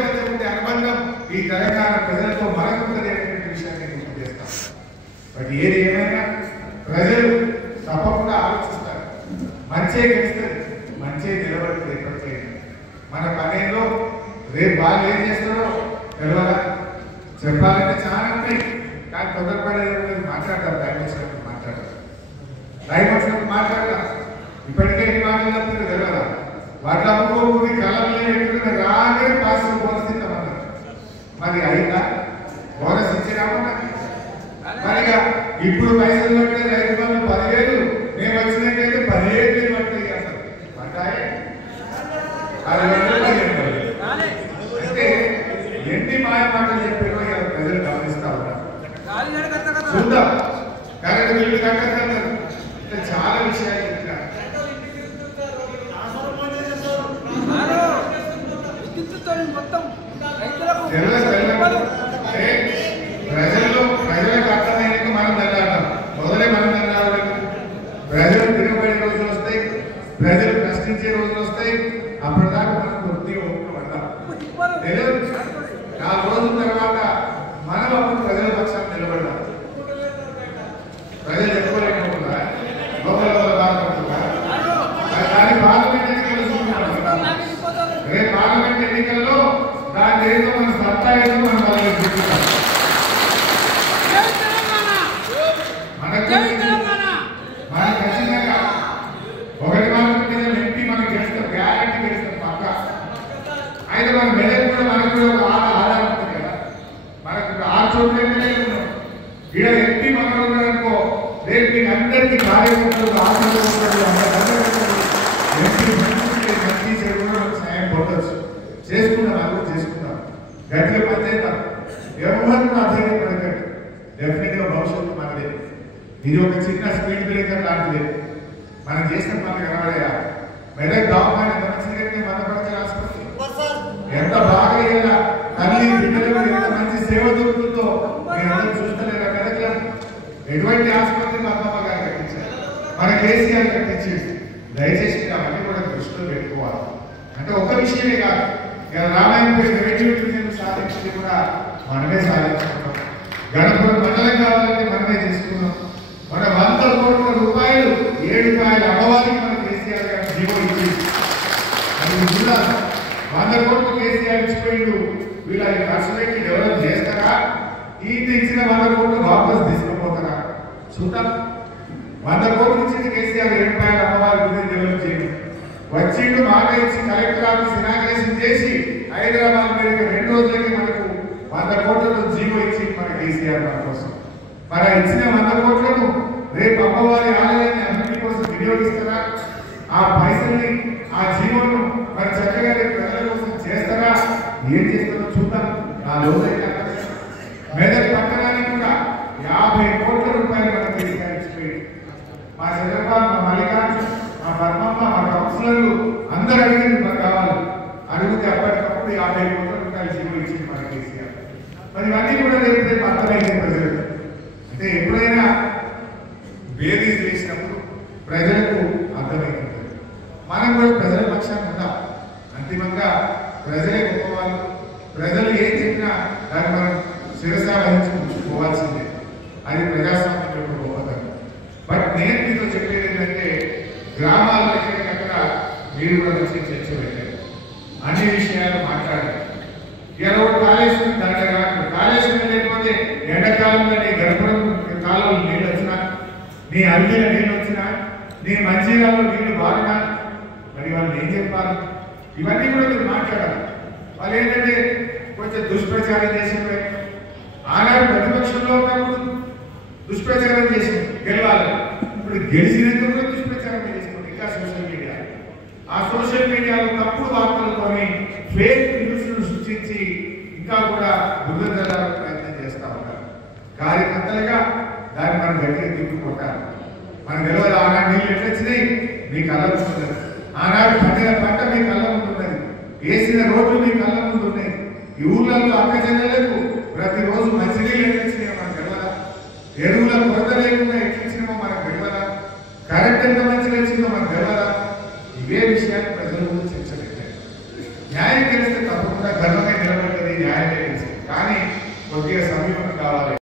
మధ్య ఉండే అనుబంధం ఈ తెలంగాణ ప్రజలతో మనకుంటుంది అనేటువంటి విషయాన్ని గుర్తు చేస్తాం. బట్ ఏది ఏమైనా ప్రజలు తప్పకుండా ఆలోచిస్తారు. మంచే గెలుస్తుంది, మంచే నిలబడుతుంది. ఎప్పటికైనా మన పనేలో రేపు వాళ్ళు ఏం చేస్తారో తెలియాలా? చెప్పాలంటే చాలా ఉంటాయి, కానీ తొందరపడేది మాట్లాడతారు. టైం వచ్చినప్పుడు మాట్లాడతారు, టైం వచ్చినప్పుడు మాట్లాడతారు. ఇప్పటికే ఎన్ని మాటలు చెప్తుంది తెలియదా? వాటి అమ్ముకోకుండా కళలు పెట్టుకుని రాగానే పాస్ బోనస్ ఇస్తామన్నారు. మరి అయిందా? బోనస్ ఇచ్చినామన్నా? మరిగా ఇప్పుడు పైసలు పట్టే రైతు బంధు 10,000, మేము వచ్చినట్టయితే 17,000 పడతాయి. అసలు పడ్డాయి అంటే ఎన్ని మాయ మాటలు చెప్పారో ప్రజలు గమనిస్తా ఉన్నారు. చూద్దాం. కరెంట్ బిల్లు కట్టన్నారు, ఇంకా చాలా విషయాలు చెప్తారు. ప్రజలకు అర్థమైనది మనం దండాడతాం. మొదలే మనం దండాడడం. ప్రజలు తిరగబడే రోజులు వస్తాయి, ప్రజలు ప్రశ్నించే రోజులు వస్తాయి. అప్పటిదాకా మనం కొద్దిగా ఓపిక పడతాం. 4 రోజుల తర్వాత మనం అప్పుడు ప్రజల పక్షాన్ని నిలబడతాం. ప్రజలు చెప్పుకోలేకుండా లోపల బాధపడుతుందా? దాని పార్లమెంట్ ఎన్నికలు చూసుకుంటాం. రేపు పార్లమెంట్ ఎన్నికల్లో దాని ఏదో మన సత్తా ఏదో మనం వాళ్ళకి చూపిస్తాం. మనకు ఖచ్చితంగా ఒకటి మాత్రం ఎంపీ మనం గెలుస్తాం, గ్యారంటీ గెలుస్తాం పక్క. అయితే మన మెదక్ కూడా మనకు కూడా ఒక ఆధారం ఉంటుంది కదా. మనకు 6 చోట్ల ఎమ్మెల్యేలు ఉన్నాం. ఇక్కడ ఎంపీ మనం ఉన్నారనుకో, రేపు మీకు అందరికీ కార్యకర్తలు ఆశలు ఎంపీ మంచి కూడా మనకు సాయం పొందవచ్చు. చేసుకుంటాం, అది కూడా చేసుకుంటాం. గట్టిగా పనిచేద్దాం. ఎవరు కూడా అధైర్యపడకండి. డెఫినెట్ గా భవిష్యత్తు మనదే. ఇది ఒక చిన్న స్పీడ్ బ్రేకర్ లాంటిది. మనం చేసిన పనులు కనబడయా? మెదక్ దవాఖాన ఎంత మంచిగా మతపరిచే ఆసుపత్రి ఎంత బాగా ఇలా తల్లి బిడ్డలకు ఎంత మంచి సేవ దొరుకుతుందో మీరందరూ చూస్తలేరా? మెదక్లో ఎటువంటి ఆసుపత్రి మా అమ్మమ్మ గారు కట్టించారు, మన కేసీఆర్ కట్టించేసి. దయచేసి అవన్నీ కూడా దృష్టిలో పెట్టుకోవాలి. అంటే ఒక విషయమే కాదు, ఇలా రామాయణపేట రెవెన్యూ డివిజన్ సాధించింది కూడా మనమే సాధించుకున్నాం. గణపురం మండలం కావాలంటే మనమే తీసుకున్నాం. మన 100 కోట్ల రూపాయలు 7 రూపాయల అమ్మవారికి మన కేసీఆర్ గారు జీవో ఇచ్చింది. అది కూడా 100 కోట్లు కేసీఆర్ ఇచ్చిపోయిండు. వీళ్ళు అది ఖర్చు పెట్టి డెవలప్ చేస్తారా? ఈయన ఇచ్చిన 100 కోట్లు వాపస్ తీసుకుపోతారా? చూద్దాం. 100 కోట్లు ఇచ్చింది కేసీఆర్ 7 రూపాయల అమ్మవారి గురించి డెవలప్ చేయడం. వచ్చిండు, మాట ఇచ్చి కలెక్టర్ ఆఫీస్ ఇనాగ్రేషన్ చేసి హైదరాబాద్ మీద 2 రోజులకి మనకు 100 కోట్లతో జీవో ఇచ్చి మన కేసీఆర్ మన కోసం. మరి ఇచ్చిన 100 కోట్లను రేపు అమ్మవారి ఆలయాన్ని అభివృద్ధి కోసం వినియోగిస్తారా? ఆ పైసల్ని, ఆ జీవోను మరి చక్కగా రేపు ప్రజల కోసం చేస్తారా? ఏం చేస్తారో చూద్దాం. ఆ రోజైతే మెదక్ పట్టణానికి కూడా 50 కోట్ల రూపాయలు మనం కేసీఆర్ ఇచ్చిపోయింది. మా చంద్రబాబు, మా మల్లికార్జున, మా పద్మమ్మ, మా కౌన్సిలర్లు అందరూ అడిగింది మాకు కావాలి. అడిగితే అప్పటికప్పుడు 50 కోట్ల రూపాయలు జీవో ఇచ్చింది మన కేసీఆర్. మరి ఇవన్నీ కూడా రేపు అర్థమైంది ప్రజలు. అంటే ఎప్పుడైనా బేరీస్ వేసినప్పుడు ప్రజలకు అర్థమవుతుంది. మనం కూడా ప్రజల పక్షాన్ని ఉందాం. అంతిమంగా ప్రజలే గొప్పవాళ్ళు. ప్రజలు ఏం చెప్పినా దాన్ని మనం శిరస వహించుకోవాల్సిందే. అది ప్రజాస్వామ్యం యొక్క గొప్పతనం. బట్ నేను మీతో చెప్పేది ఏంటంటే, గ్రామాల్లో ఎక్కడికక్కడ మీరు కూడా వచ్చి చర్చ పెట్టారు, అన్ని విషయాలు మాట్లాడారు. ఎవరు కాళేశ్వరం దండగా, కాళేశ్వరం లేకపోతే ఎండాకాలంలో నీ గర్భం కాలంలో నీళ్ళు వచ్చినా, నీ అల్లిలో నీళ్ళు వచ్చినా, నీ మంచిర్యాలలో నీళ్లు బారినా, మరి వాళ్ళు ఏం చెప్పాలి? ఇవన్నీ కూడా మీరు మాట్లాడాలి. వాళ్ళు ఏంటంటే కొంచెం దుష్ప్రచారం చేసిన ఆనాడు ప్రతిపక్షంలో ఉన్నప్పుడు దుష్ప్రచారం చేసి గెలవాలి. ఇప్పుడు గెలిచినందుకు కూడా దుష్ప్రచారం చేసినప్పుడు ఇంకా సోషల్ మీడియా, ఆ సోషల్ మీడియాలో తప్పుడు వార్తలతోని ఫేక్ న్యూస్ను సృష్టించి ఇంకా కూడా బుద్ధజలాలకు ప్రయత్నం చేస్తూ ఉంటారు. కార్యకర్తలుగా దాన్ని మనం గట్టిగా తిప్పుకుంటారు. మన గెలవదు. ఆనాడు నీళ్ళు ఎట్లా వచ్చినాయి మీ కళ్ళ ముందు, ఆనాడు పండిన పంట మీ కళ్ళ ముందు ఉన్నది, వేసిన రోడ్లు మీ కళ్ళ ముందు ఉన్నాయి. ఈ ఊళ్ళల్లో అక్క చెల్లెలకు ప్రతిరోజు మంచినీళ్ళు ఎట్లా వచ్చినాయో మనకు గెలవదా? ఎరువుల కొరత లేకుండా ఎట్లా వచ్చినామో మనకు గెలవదా? కరెంట్ ఎంత మంచిగా వచ్చిందో మనకు గెలవదా? ఇవే విషయాలు ప్రజల ముందు చర్చ పెట్టారు. న్యాయం తెలిస్తే తప్పకుండా గర్వమే న్యాయం చేయాల్సింది. కానీ కొద్దిగా సమీపం కావాలి.